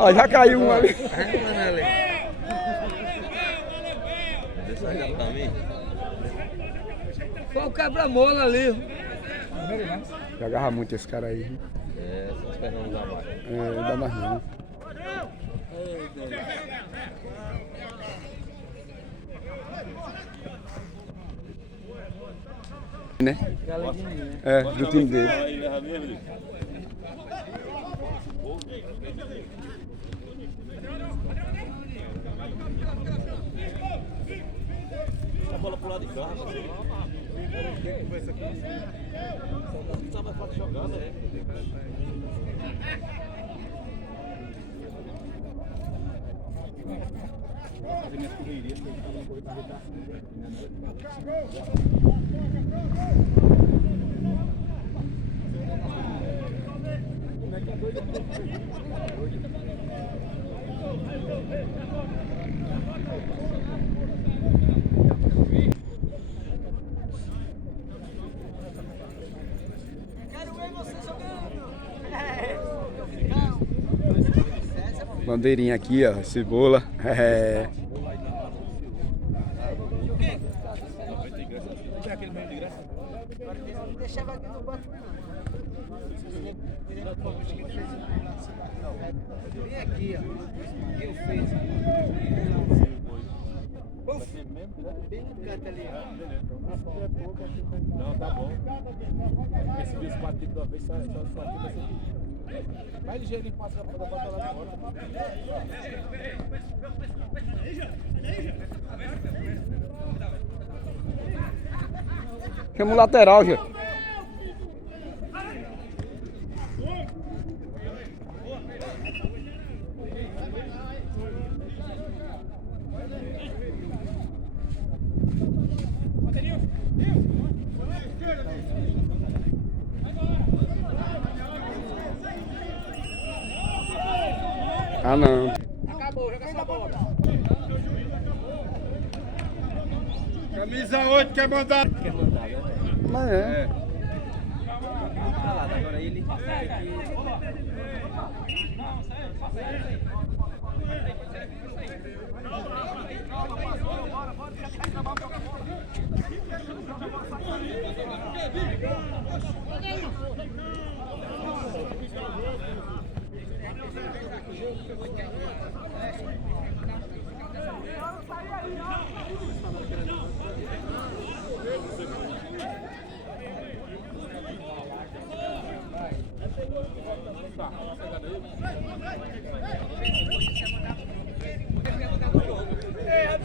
Ó, já caiu um ali. Deixa aí pra mim. Foi o quebra-mola ali. Jogava muito esse cara aí. É, só esperando não dar mais. É, não dá mais não. Né? É, do time dele. A bola pro lado de cá. Só mais fácil jogar, né? Bandeirinha aqui, ó, cebola. É. Deixava aqui no banco. Vem aqui, ó. Eu fiz. Bem no canto ali, ó. Não, tá bom. Porque se vir os 4 tipos de uma vez, só aqui vai ser. Vai ligeirinho, passa pra botar lá de fora. Chama o lateral, já. Ah, não. Acabou, joga essa bola. Camisa 8 quer mandar. Mas é. Agora ele.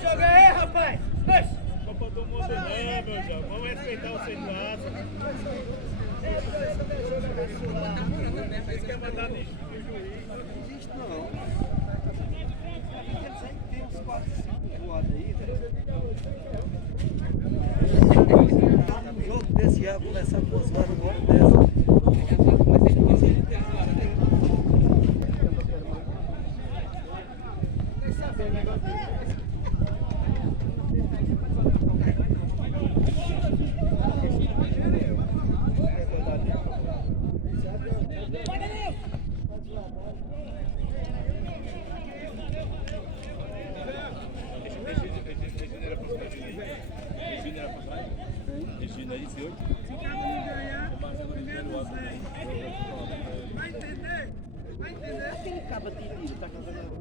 Joga aí, rapaz! Copa do Mundo não, meu jovem. Vamos respeitar o segurança. Você quer mandar no juiz? Não existe não. Tem uns 4, 5 voados aí, velho. Um jogo desse ia começar com umas horas, uma hora dessa. Regina aí, senhor? Vai entender? Vai entender? Aquele cabo de tiro, tá cantando.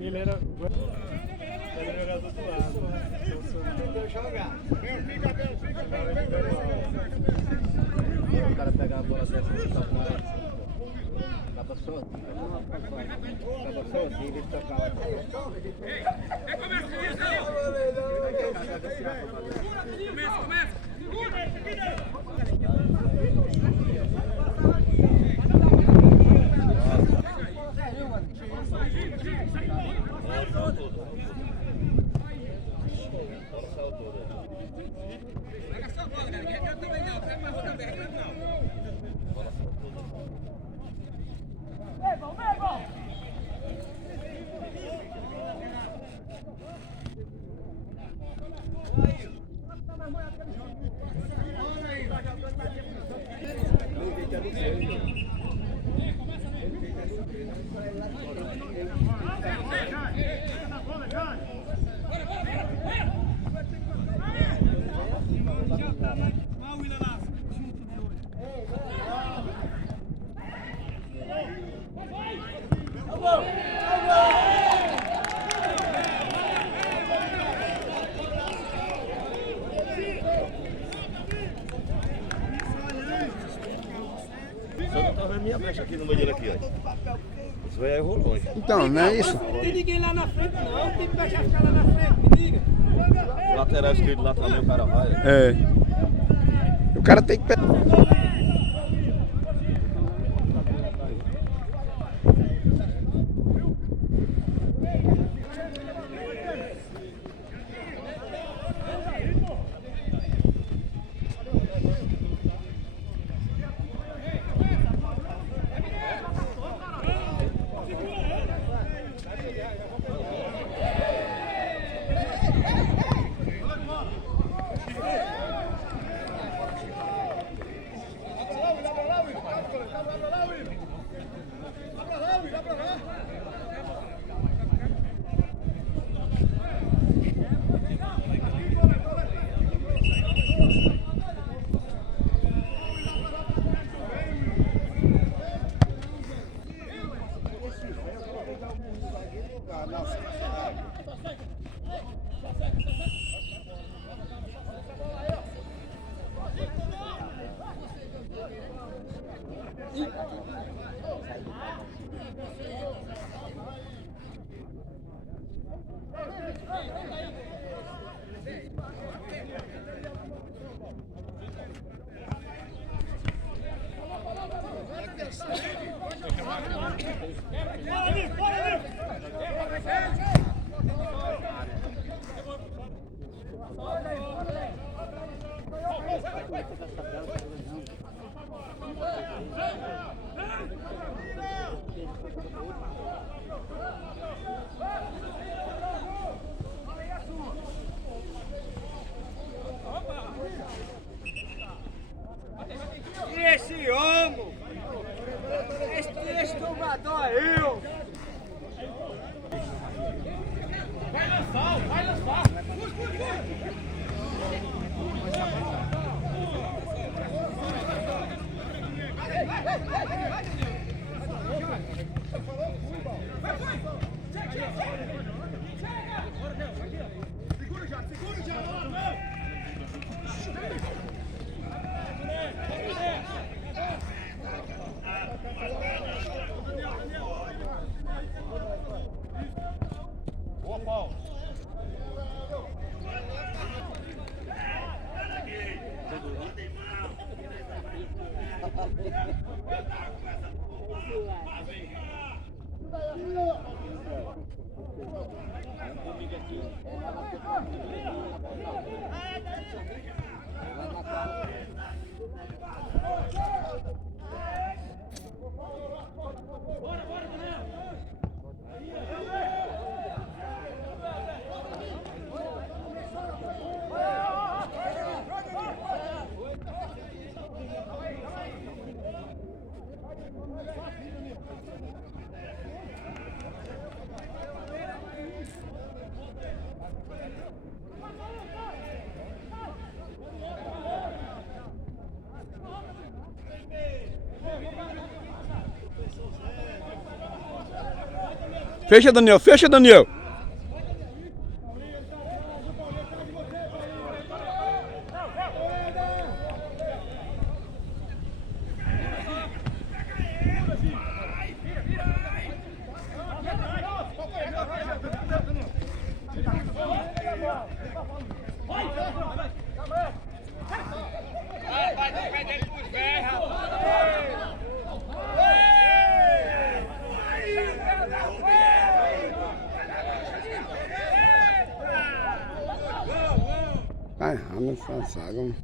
Ele era jogador do lado. Entendeu jogar? Fica. O cara pegar a bola dessa e tá com ela. Acaba sozinho. Acaba sozinho, ele tocar lá. Começa! Pega só a bola, galera. Eu também não. Pega mais outra vez. Não. Vamos! Aí. Só não tá vendo minha brecha aqui no meio dele aqui, ó. Isso aí errou longe. Então, não é isso? Não tem ninguém lá na frente, não. Tem que deixar ficar lá na frente, me diga. Lateral esquerdo lá também o cara vai. É. O cara tem que... Esse homem! Esse tomador é eu! Vai lançar! Segura já! Boa, Paulo. Fecha, Daniel. Fecha, Daniel. Vai no pé dele pros pés, rapaz! Ai, não faço água.